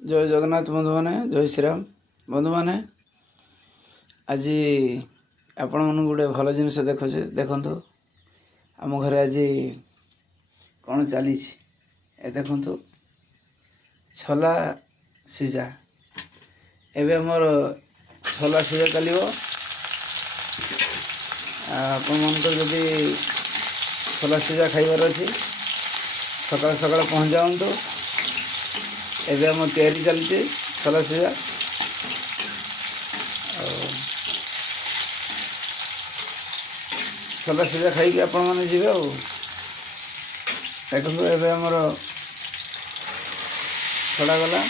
जय जगन्नाथ बंधु मैंने जय श्रीराम बंधु मैंने आज आपण मन गोटे भल जिनस देखु आम घर आज कौन चली देखु छला सीझा एवं मोर छला सीझा चलो आपण मन को जदि छला सीझा खाइबार अच्छी सकाल सकाल पहुँच जाऊँ एवं आम तैयारी चलती छला सीझा छला सीझा खाई आपण मैंने जी देखो एवं आमर छड़ा गला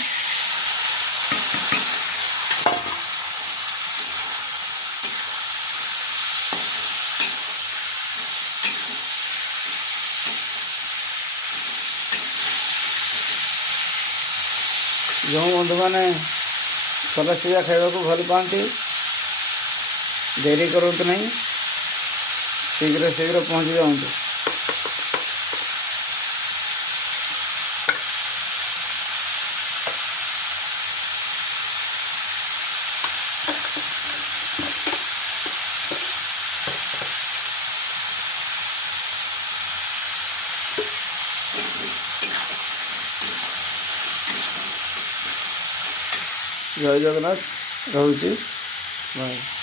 जो बंधु मैंने छला सीझा खाइबा को भल पाती देरी करूँ नहीं शीघ्र शीघ्र पहुँच जाऊँ। जय जगन्नाथ रोचे बाय।